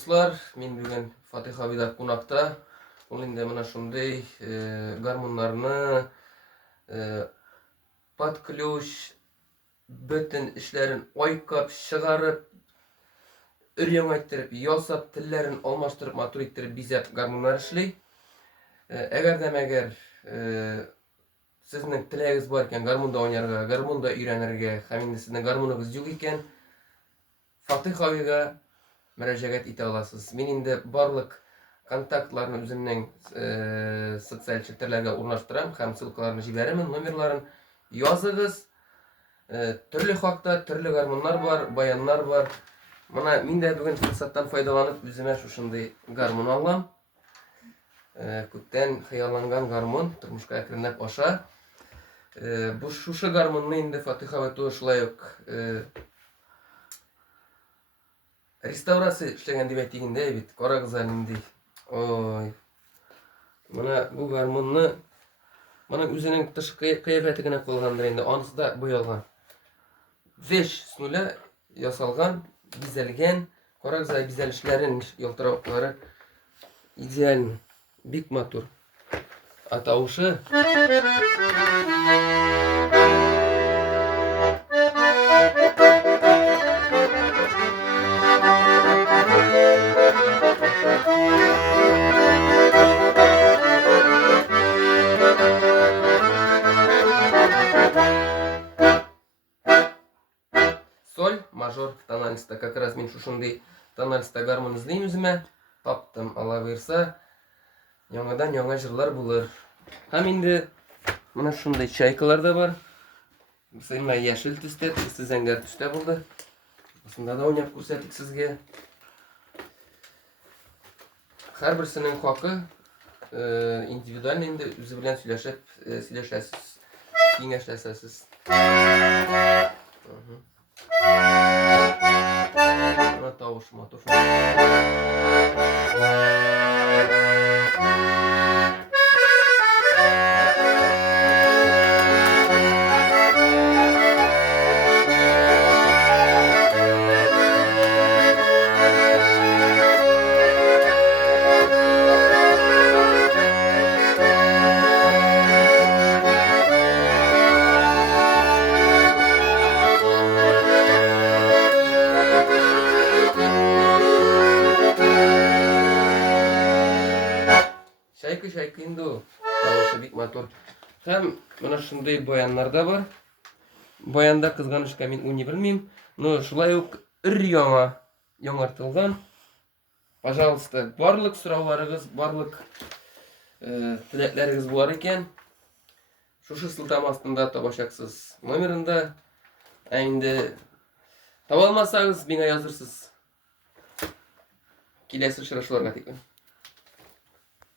достар, мен бүгін Фатиха Видат қонақта. Ол енді мына шундай гармонларны под ключ бүтін ішлерін ойқап, шығарып, үрем айттырып, ясап, тіллерін алмаштырып, матур еттіріп, бизеп гармонлар ішлей. Әгер сіздің тілегіз бар екен гармонда ойнарға, гармонда үйренерге, һәм енді сіздің гармоныңыз жоқ екен, Фатихаға müracaat ете аласыз. Мен енді барлық контактларны өзімнің социаль чаттарларга урнаштырам һәм ссылкаларны жиберемін, номерларын языгыз. Түрлі хакта түрлі гармонлар бар, баяннар бар. Мына мен дә бүген фырсаттан файдаланып үземә шушындай гармон алам. Күптән хыялланган гармон тормышка әкренләп аша. Бу шушы гармонны инде Фатиха шулай ук реставрация эшләгән дип әйтгәндә бит, карагыз инде. Ой. Мына бу гармонны моның үзенең тышкы кыяфәте генә калгандыр инде, анысы да буялган. Веш с нуля ясалган, бизәлгән. Карагыз, бизәлешләрен, ялтыравыклары идеально, бик матур. Атаушы соль, мажор, тональста. Как раз мен шушындай тональста гармон іздейм үзіме. Таптым, ала бuyursa, яңадан яңа жырлар булыр. Һәм инде мына шундай чайкалар да бар. Мына яшел төстә, зәңгәр төстә булды. Бусында да уйнап күрсәтик сезгә. Һәрберсенең хакы индивидуаль инде үзе белән сөйләшәсез, киңәшләшәсез. Мына тавыш матур. Шайка инде ул. Тавышы бик матур. Һәм мына шундай баяннар да бар. Баянда кызганычка мин уйный белмим, но шулай ук өр-яңа яңартылган. Пожалуйста, барлык сорауларыгыз, барлык теләкләрегез булар икән. Шушы сылтам астында табачаксыз номерында. Инде таба алмасагыз, миңа язырсыз. Киләсе очрашуларга тиклем.